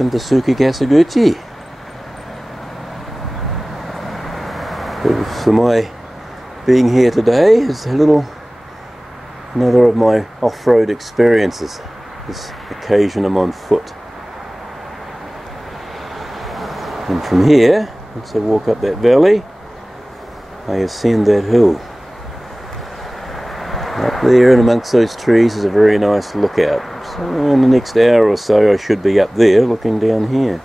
Welcome to Tsukigaseguchi. For my being here today is another of my off-road experiences. This occasion I'm on foot. And from here, once I walk up that valley, I ascend that hill. Up there and amongst those trees is a very nice lookout. So in the next hour or so I should be up there looking down here.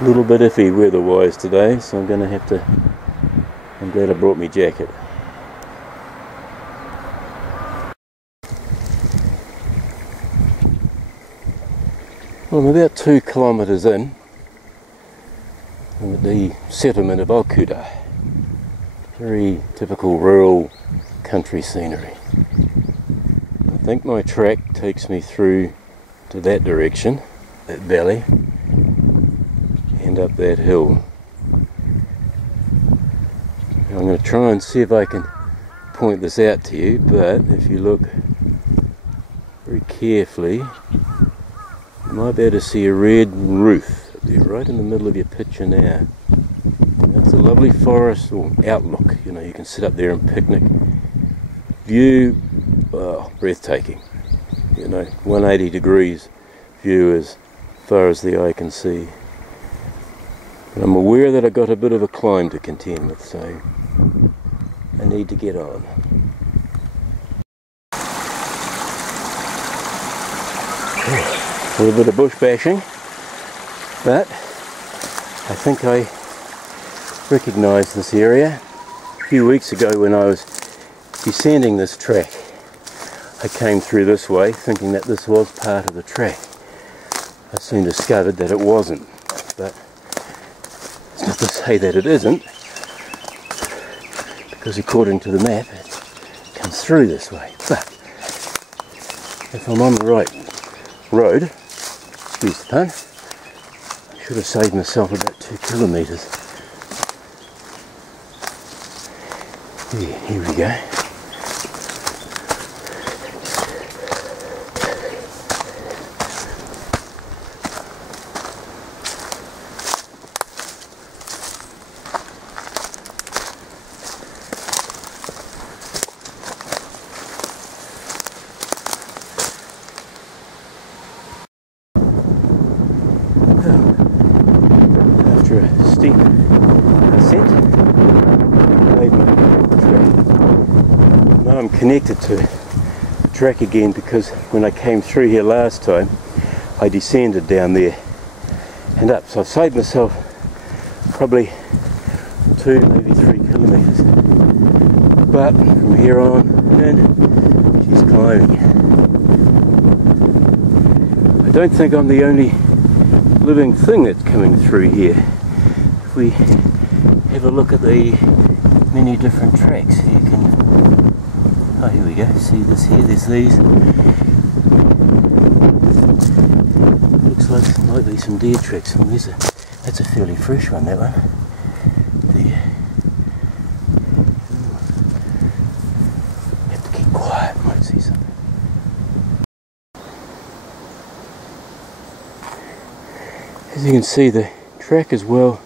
A little bit iffy weather-wise today, so I'm glad I brought my jacket. Well, I'm about 2 kilometres in. I'm at the settlement of Okuda. Very typical rural country scenery. I think my track takes me through to that direction, that valley, and up that hill. Now I'm going to try and see if I can point this out to you, but if you look very carefully, you might be able to see a red roof up there, right in the middle of your picture now. It's a lovely forest or outlook, you know, you can sit up there and picnic. View, oh, breathtaking. You know, 180 degrees view as far as the eye can see. But I'm aware that I've got a bit of a climb to contend with, so I need to get on. A little bit of bush bashing, but I think I recognise this area. A few weeks ago when I was descending this track, I came through this way thinking that this was part of the track. I soon discovered that it wasn't, but it's not to say that it isn't, because according to the map it comes through this way. But if I'm on the right road, excuse the pun, I should have saved myself about 2 kilometres. Here we go. After a steep ascent, now I'm connected to the track again, because when I came through here last time I descended down there and up, so I've saved myself probably 2, maybe 3 kilometres. But from here on in, she's climbing. I don't think I'm the only living thing that's coming through here. If we have a look at the many different tracks, you can, oh, here we go, see this here, there's these. Looks like might be some deer tracks. And that's a fairly fresh one, that one. There. Have to keep quiet, might see something. As you can see, the track is well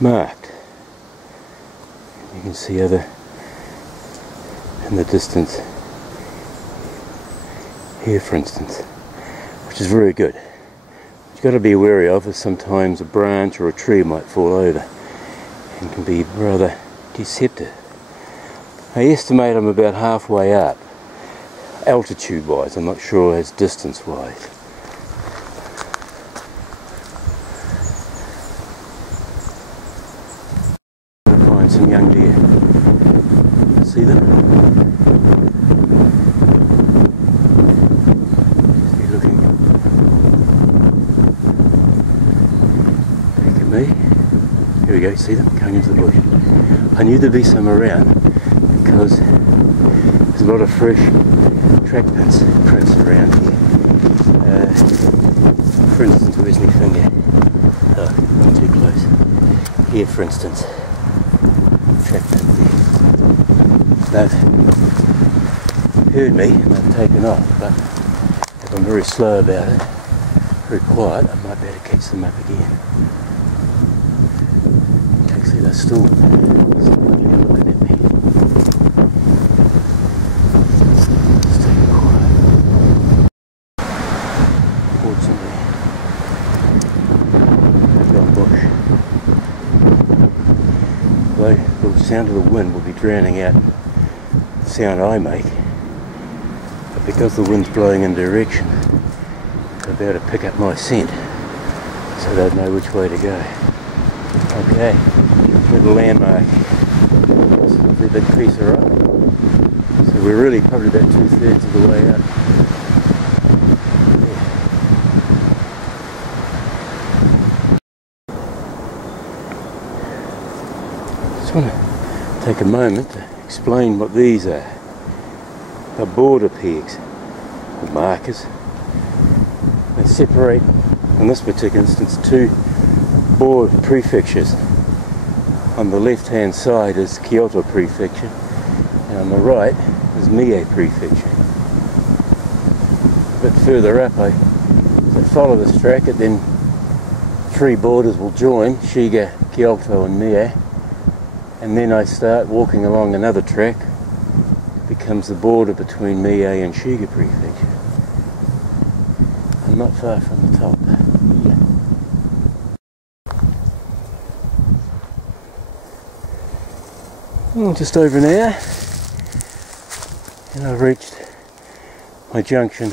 marked. You can see other in the distance here, for instance, which is very good. What you've got to be wary of is sometimes a branch or a tree might fall over and can be rather deceptive. I estimate I'm about halfway up, altitude wise. I'm not sure as distance wise. Some young deer. See them? Just be looking back at me. Here we go, see them? Going into the bush. I knew there'd be some around because there's a lot of fresh track prints around here. For instance, where's my finger? Oh, not too close. Here, for instance. Track print there. But heard me and they've taken off, but if I'm very slow about it, very quiet, I might be able to catch them up again. Actually, they're still looking at me. Stay quiet. Fortunately, they've got bush. Though the sound of the wind will be drowning out the sound I make, but because the wind's blowing in direction, I'll be able to pick up my scent, so they'd know which way to go. Okay, little landmark. This is a big piece of rock. So we're really probably about 2/3 of the way up. Just want to take a moment to explain what these are. They're border pegs, or markers. They separate, in this particular instance, two border prefectures. On the left hand side is Kyoto Prefecture, and on the right is Mie Prefecture. A bit further up, I follow this track, and then three borders will join, Shiga, Kyoto and Mie, and then I start walking along another track. It becomes the border between Mie and Shiga Prefecture. I'm not far from the top. Just over an hour, and I've reached my junction,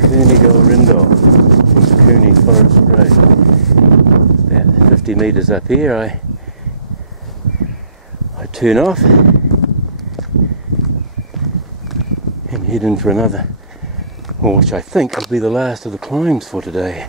Kunigo-Rindol, Kuni Forest Road. About 50 metres up here, I turn off and head in for another, well, which I think will be the last of the climbs for today.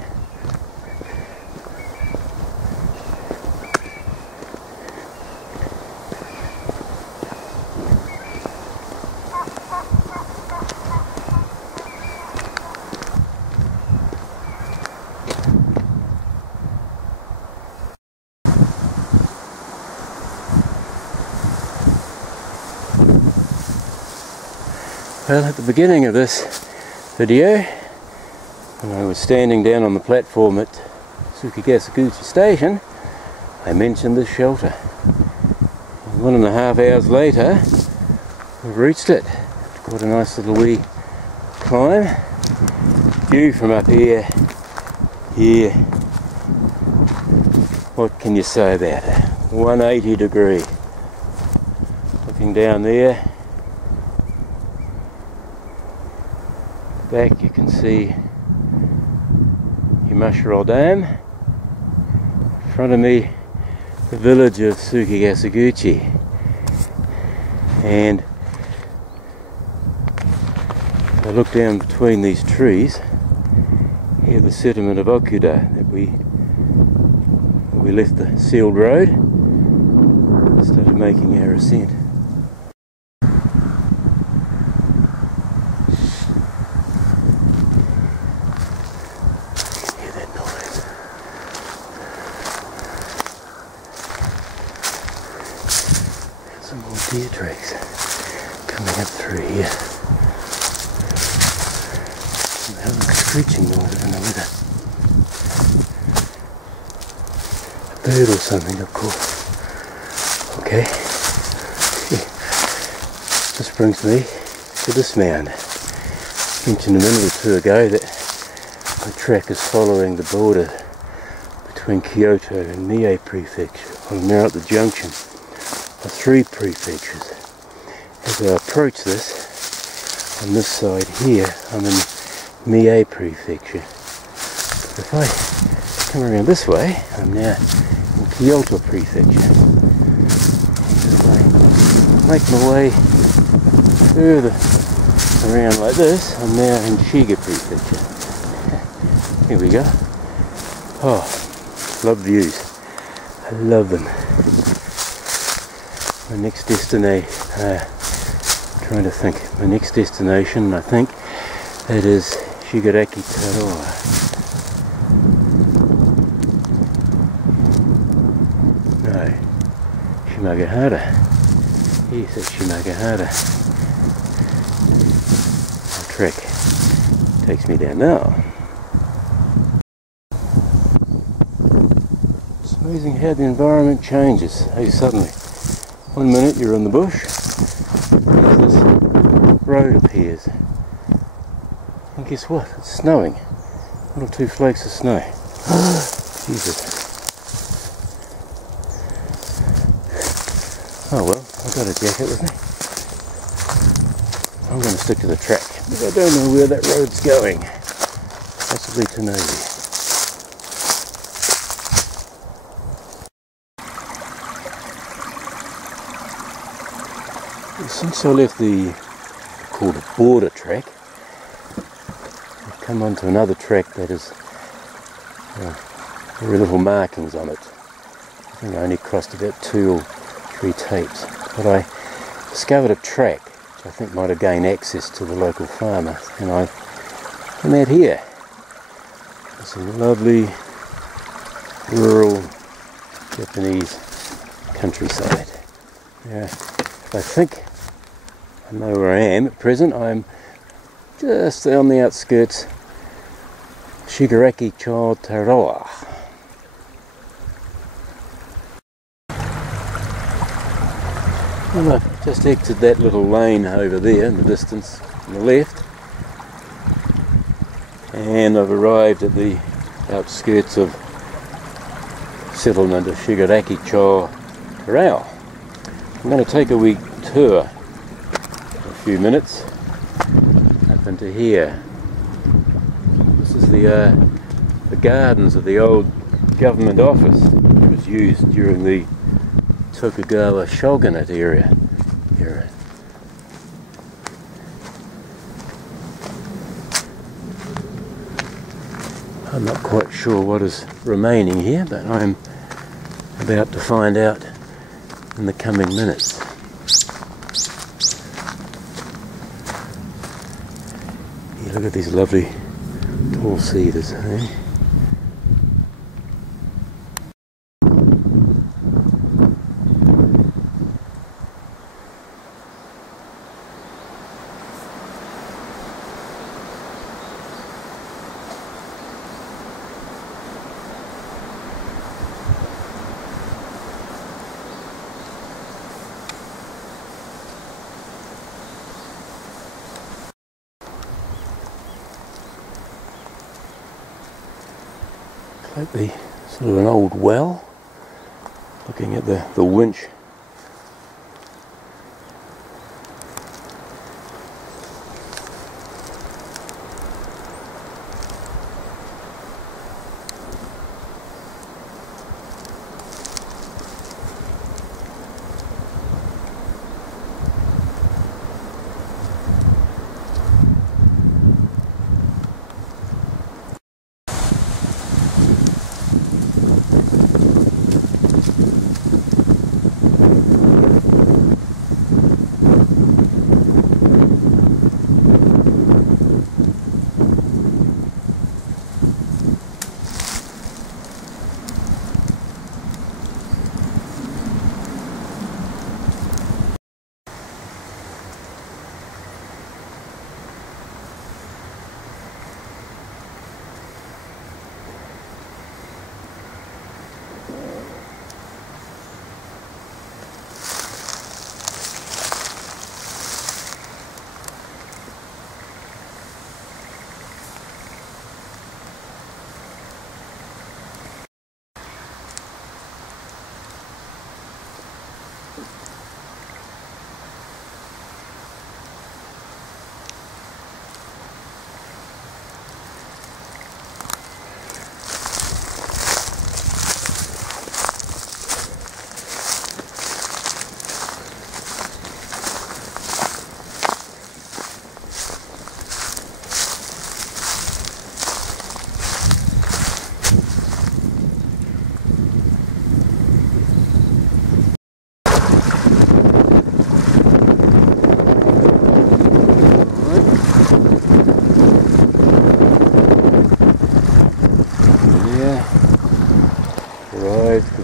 Well, at the beginning of this video, when I was standing down on the platform at Tsukigaseguchi station, I mentioned this shelter. And 1.5 hours later, we've reached it. It's quite a nice little wee climb. View from up here. What can you say about it? 180 degree. Looking down there. Back you can see Himashiro Dam. In front of me the village of Tsukigaseguchi, and if I look down between these trees, here the settlement of Okuda that we left the sealed road and started making our ascent. Some more deer tracks coming up through here. Now look, screeching noises in the weather. A bird or something, of course. Okay. This brings me to this mound. I mentioned a minute or two ago that my track is following the border between Kyoto and Mie Prefecture. I'm now at the junction of three prefectures. As I approach this, on this side here, I'm in Mie Prefecture. If I come around this way, I'm now in Kyoto Prefecture. And if I make my way further around like this, I'm now in Shiga Prefecture. Here we go. Oh, love views. I love them. My next destination, trying to think, my next destination, I think it is Shigaraki Taroa. No, Shimagahara. Yes, it's Shimagahara. trek takes me down now. It's amazing how the environment changes. Hey, suddenly, one minute you're in the bush, and this road appears. And guess what? It's snowing. 1 or 2 flakes of snow. Jesus. Oh well, I've got a jacket with me. I'm going to stick to the track, but I don't know where that road's going. Possibly to nowhere. Since I left the called a border track, I've come onto another track that has very little markings on it. I think I only crossed about 2 or 3 tapes, but I discovered a track which I think might have gained access to the local farmer, and I'm out here. It's a lovely rural Japanese countryside. Yeah, I think I know where I am at present. I'm just on the outskirts Tsukigaseguchi Taroa. Well, I've just exited that little lane over there in the distance on the left, and I've arrived at the outskirts of settlement of Tsukigaseguchi Taroa. I'm going to take a wee tour for a few minutes up into here. This is the gardens of the old government office which was used during the Tokugawa shogunate era. I'm not quite sure what is remaining here, but I'm about to find out in the coming minutes. Here, look at these lovely tall cedars, eh? Like the sort of an old well, looking at the winch.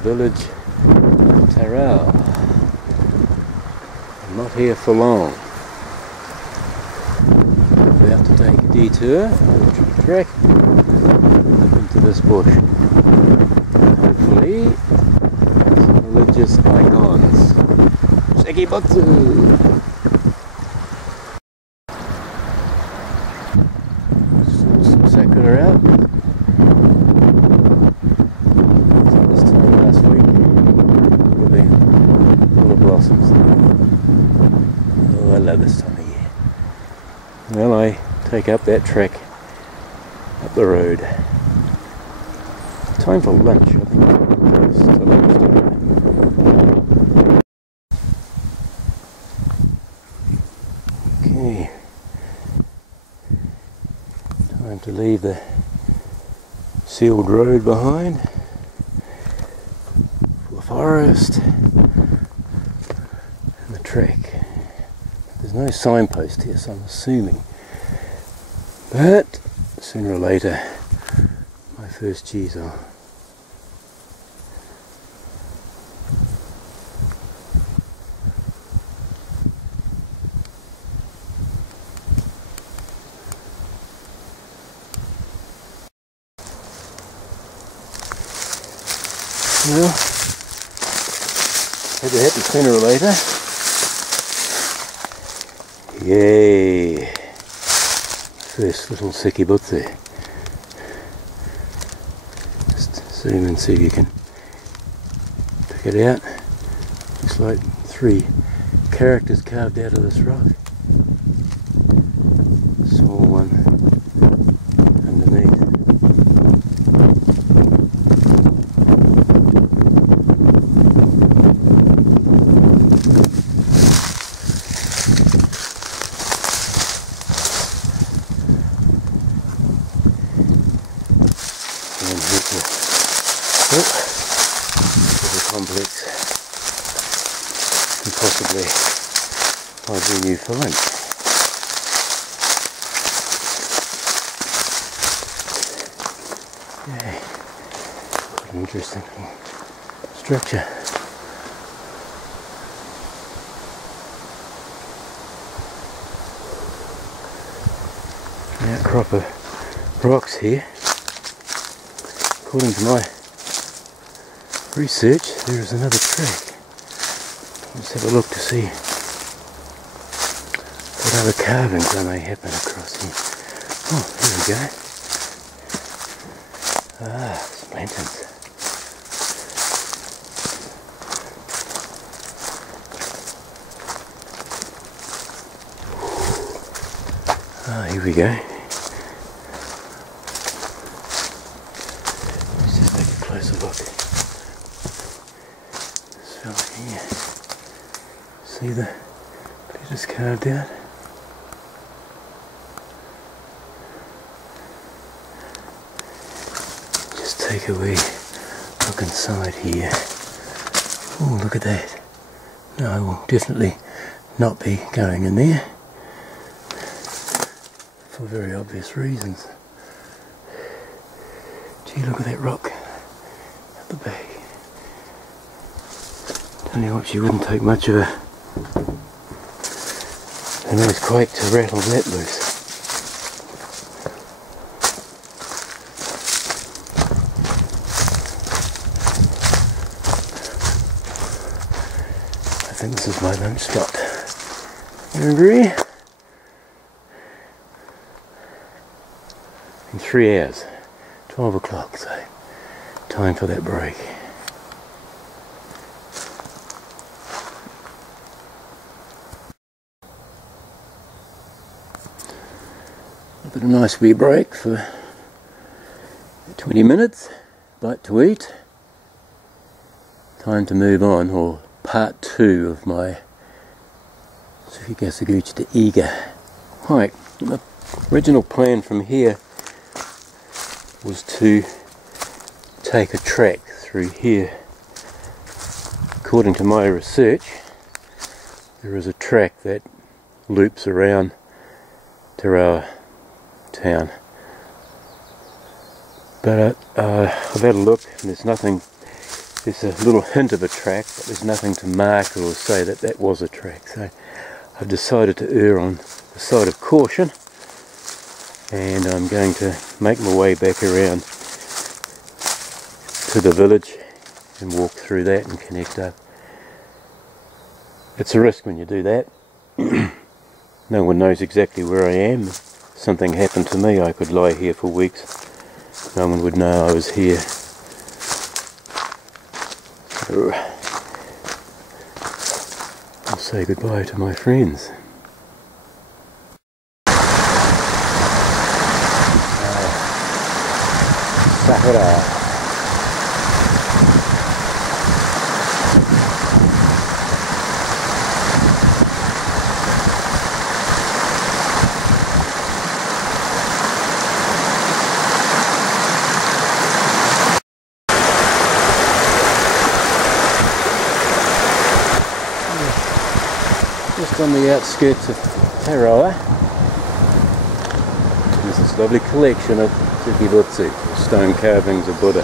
Village Taroa. I'm not here for long. I'm about to detour, a trek into this bush. Hopefully, some religious icons. Tsukigaseguchi! Saw some sakura out. This time last week, would have been full of blossoms. Oh, I love this time of year. Well, I take up that trek up the road. Time for lunch, I think. Close to lunchtime. Okay. Time to leave the sealed road behind for the forest and the trek. There's no signpost here, so I'm assuming. But sooner or later, my first cheese are. Well, had to happen sooner or later. Yay! First little Tsukigaseguchi. Just zoom and see if you can pick it out. Looks like 3 characters carved out of this rock. Small one underneath. Complex and possibly find a new for lunch. Yeah, quite an interesting little structure. An outcrop of rocks here. According to my research, there is another trek. Let's have a look to see what other carvings I may happen across here. Oh, here we go. Ah, some lanterns. Ah, here we go. Let's just take a closer look. Here. See the letters carved out? Just take a wee look inside here. Oh, look at that. No, I will definitely not be going in there for very obvious reasons. Gee, look at that rock at the back. Tell you what, she wouldn't take much of a earthquake to rattle that loose. I think this is my lunch spot. You agree? In 3 hours, 12 o'clock, so time for that break. But a nice wee break for 20 minutes, bite to eat. Time to move on, or part 2 of my Tsukigaseguchi to Iga Hike. The original plan from here was to take a track through here. According to my research, there is a track that loops around to our town, but I've had a look and there's nothing. There's a little hint of a track, but there's nothing to mark or say that that was a track, so I've decided to err on the side of caution and I'm going to make my way back around to the village and walk through that and connect up. It's a risk when you do that. No one knows exactly where I am. If something happened to me, I could lie here for weeks. No one would know I was here. So, I'll say goodbye to my friends. Sakura. Just on the outskirts of Tarawa, there's this lovely collection of Tsukigaseguchi, stone carvings of Buddha.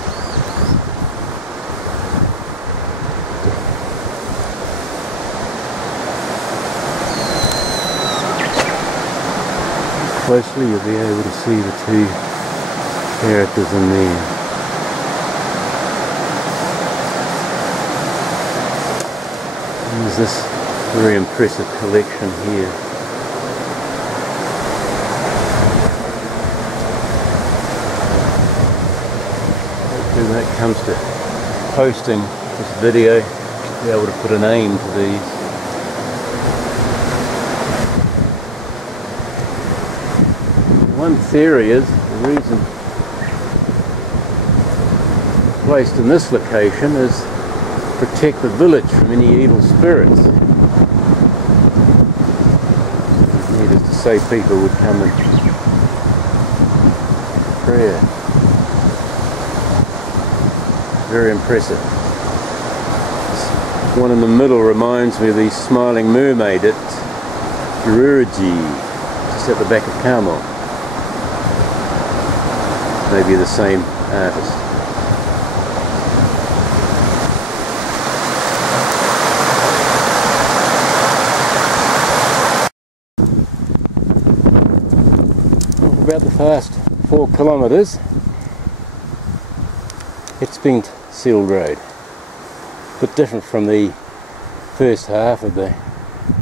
Closely you'll be able to see the two characters in there. And there's this very impressive collection here. Hopefully when it comes to posting this video, I'll be able to put a name to these. One theory is the reason placed in this location is to protect the village from any evil spirits. Needless to say, people would come and prayer. Very impressive. This one in the middle reminds me of the Smiling Mermaid at Giruji, just at the back of Kamo. Maybe the same artist. About the past 4 kilometres, it's been sealed road. A bit different from the first half of the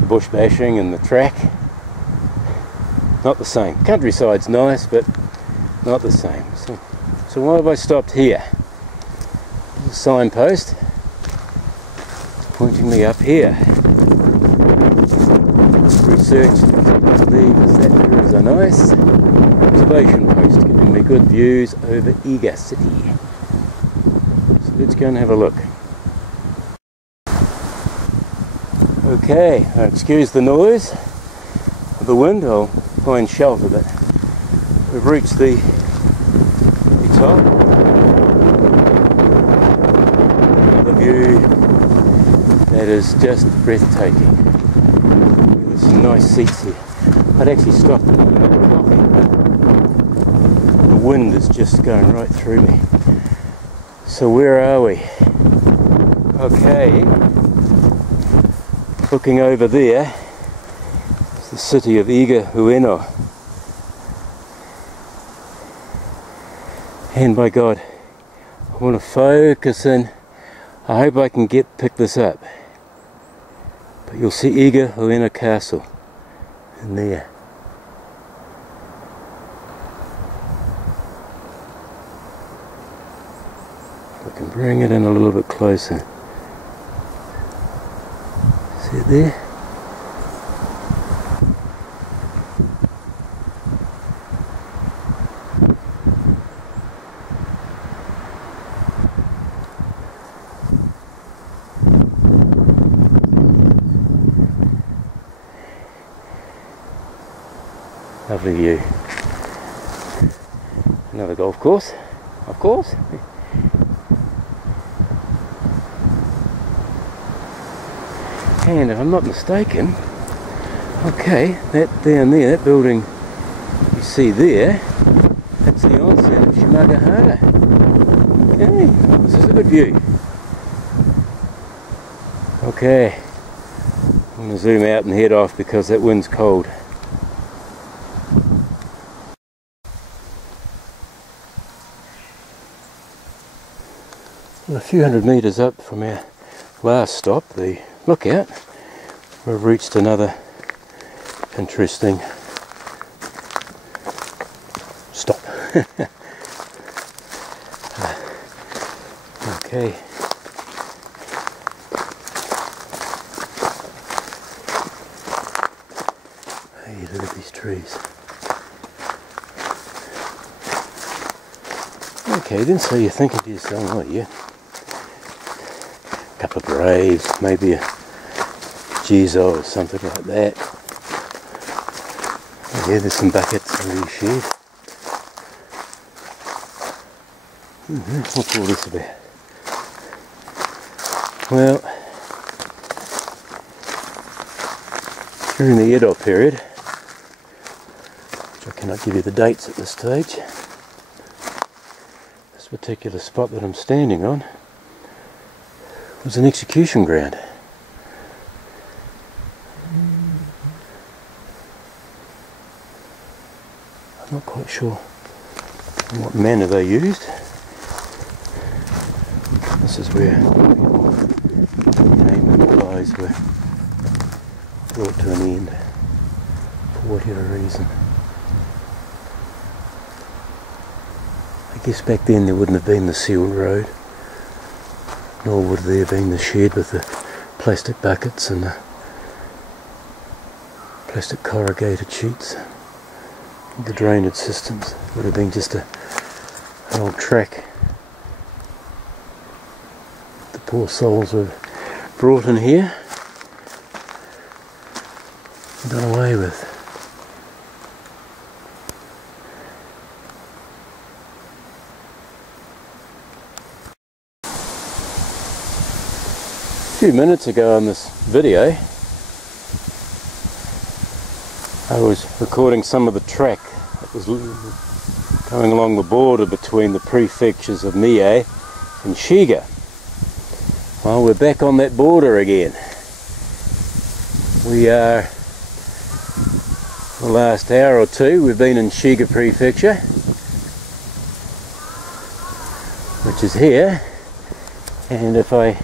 bush bashing and the track. Not the same. Countryside's nice, but not the same. So why have I stopped here? There's a signpost pointing me up here. Research believes that there is a nice observation post giving me good views over Iga City. So let's go and have a look. Okay, excuse the noise of the wind, I'll find shelter, but we've reached the top. The view that is just breathtaking. There's some nice seats here. I'd actually stopped and had a coffee, but the wind is just going right through me. So where are we? Okay, looking over there is the city of Iga Hike. And by God, I want to focus in. I hope I can pick this up. But you'll see Iga Hike Castle in there. If I can bring it in a little bit closer. See it there? Lovely view. Another golf course, of course. And if I'm not mistaken, okay, that down there, that building you see there, that's the onset of Shimagahara. Okay, this is a good view. Okay, I'm going to zoom out and head off because that wind's cold. few hundred metres up from our last stop, the lookout, we've reached another interesting stop. Okay. Hey, look at these trees. Okay, then so you're thinking to yourself, oh yeah, a couple of graves, maybe a Jizo or something like that. Oh, yeah, there's some buckets in the shed. What's all this about? Well, during the Edo period, which I cannot give you the dates at this stage, this particular spot that I'm standing on was an execution ground. I'm not quite sure in what manner they used. This is where name and lives were brought to an end for whatever reason. I guess back then there wouldn't have been the sealed road, nor would there have been the shed with the plastic buckets and the plastic corrugated sheets. The drainage systems would have been just an old track. The poor souls were brought in here and done away with. A few minutes ago on this video I was recording some of the track that was going along the border between the prefectures of Mie and Shiga. Well, we're back on that border again. We are, the last hour or two, we've been in Shiga Prefecture, which is here, and if I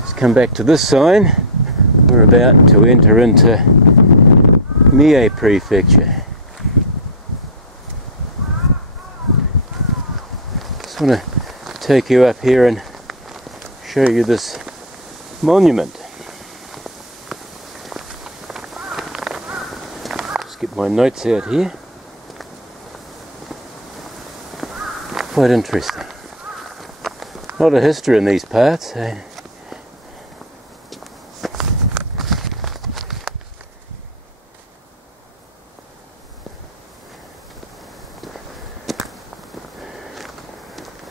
just come back to this sign, we're about to enter into Mie Prefecture. Just want to take you up here and show you this monument. Just get my notes out here. Quite interesting. A lot of history in these parts.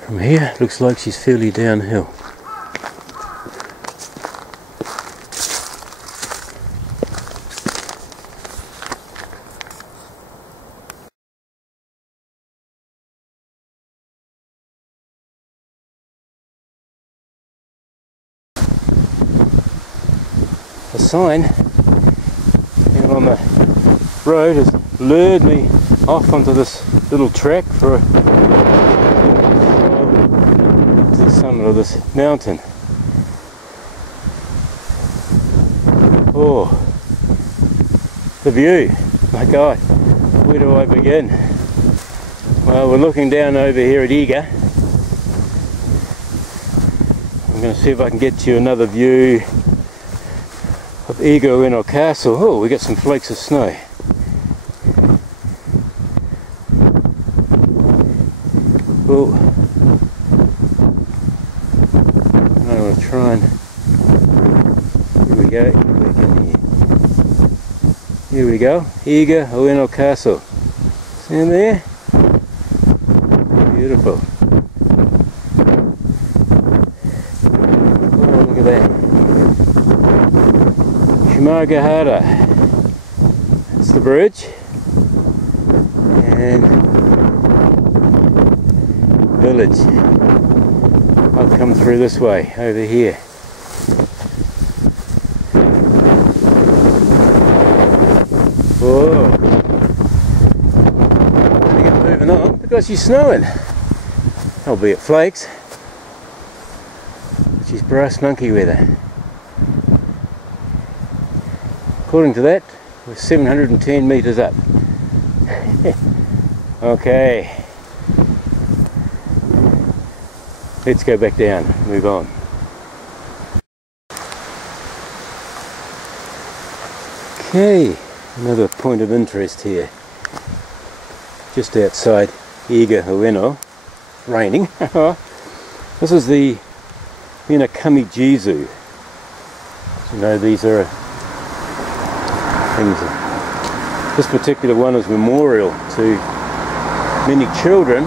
From here, it looks like she's fairly downhill. The sign out on the road has lured me off onto this little track for the summit of this mountain. Oh, the view, my God, where do I begin? Well, we're looking down over here at Iga. I'm going to see if I can get you another view of Iga Castle. Oh, we got some flakes of snow. Oh, I'm going to try and, here we go, here we go, Iga Castle. See in there? Beautiful. Oh, look at that. Shimagahara. That's the bridge. And village. I've come through this way, over here. Whoa. Moving on because she's snowing, albeit flakes. brass monkey weather. According to that, we're 710 meters up. Okay. Let's go back down, move on. Okay, another point of interest here. Just outside Iga Hike, raining. This is the Tsukigaseguchi. You know, these are things. This particular one is memorial to many children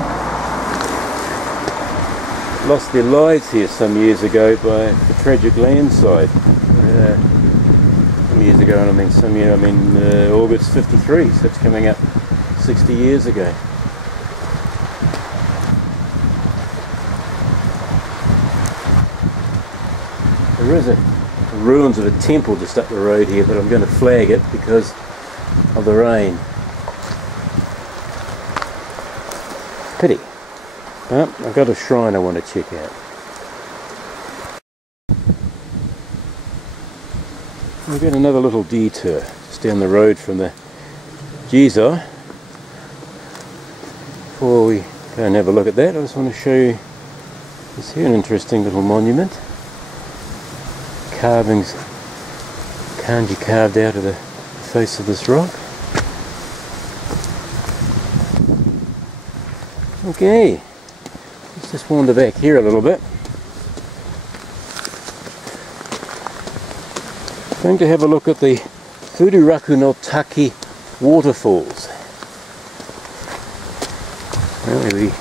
lost their lives here some years ago by a tragic landslide. Some years ago, and I mean August 53, so it's coming up 60 years ago. There is a ruins of a temple just up the road here, but I'm going to flag it because of the rain. Pity. But I've got a shrine I want to check out. We've got another little detour just down the road from the Jizo. Before we go and have a look at that, I just want to show you this here, an interesting little monument. Carvings, kanji carved out of the face of this rock. Okay, let's just wander back here a little bit. Going to have a look at the Fuduraku no Taki waterfalls. Well, we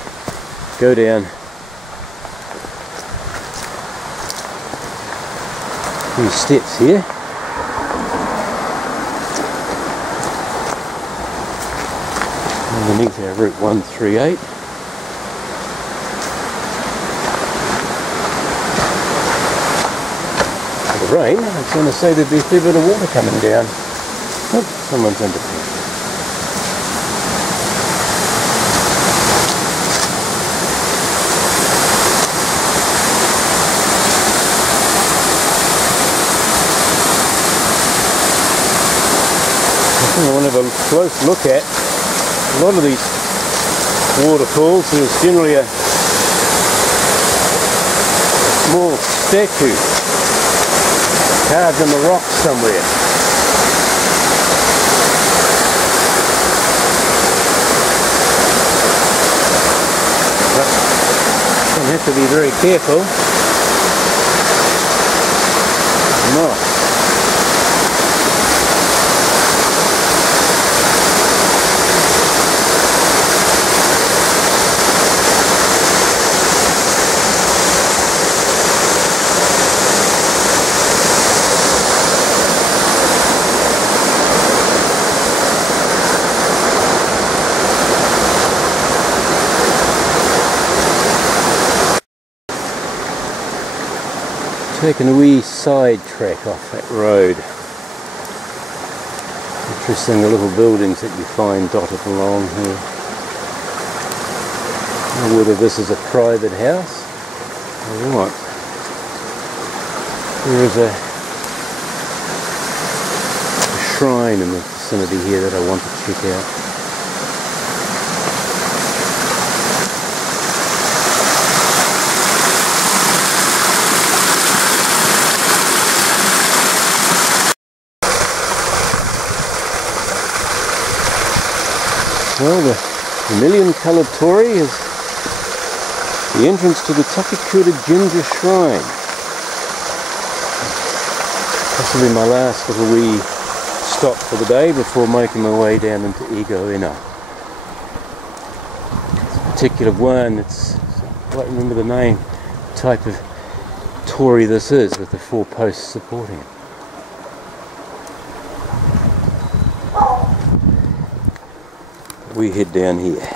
go down a few steps here. Underneath our Route 138. The rain, I was going to say there'd be a fair bit of water coming down. Oh, someone's under pressure. I want to have a close look at a lot of these waterfalls. There's generally a small statue carved in the rock somewhere. But you have to be very careful. No. Taking a wee side track off that road. Interesting, the little buildings that you find dotted along here. I don't know whether this is a private house or what. There is a shrine in the vicinity here that I want to check out. Well, the million-coloured torii is the entrance to the Tsukigaseguchi Shrine. Possibly my last little wee stop for the day before making my way down into Iga Hike. This particular one, I can't remember the name, type of torii this is, with the 4 posts supporting it. We head down here.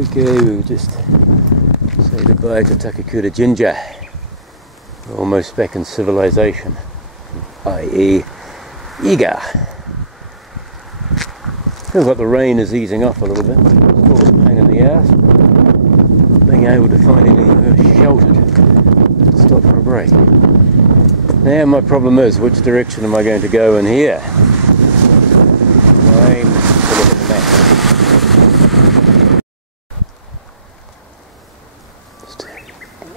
Okay, we'll just say goodbye to Takakura Jinja. We're almost back in civilization, i.e. Iga. Feels like the rain is easing off a little bit. Still a pain in the ass. Being able to find anything sheltered. Stop for a break. Now my problem is, which direction am I going to go in here? I aim to look at the map.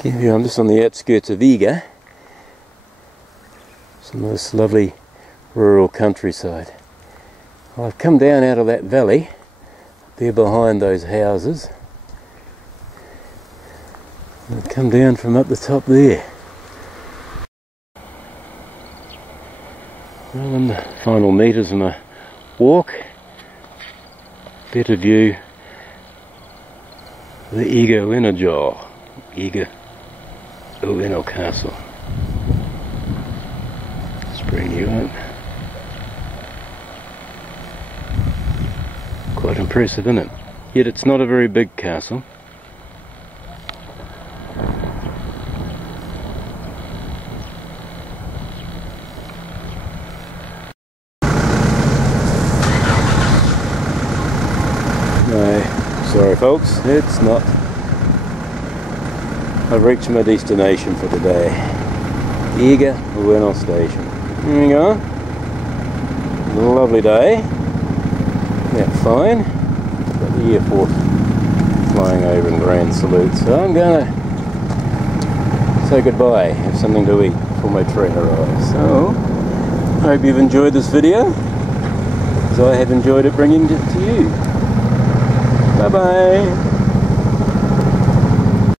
I'm just on the outskirts of Iga. Some nice lovely rural countryside. Well, I've come down out of that valley, there behind those houses. I've come down from up the top there. Well, in the final metres of my walk, better view the Iga Ueno Castle. Let's bring you in. Quite impressive, isn't it? Yet it's not a very big castle. No, sorry folks, it's not. I've reached my destination for today. Iga Ueno Station. There we go. Lovely day. Yeah, fine. Got the Air Force flying over in grand salute. So I'm gonna say goodbye, have something to eat before my train arrives. So, I hope you've enjoyed this video, as I have enjoyed it bringing it to you. Bye bye.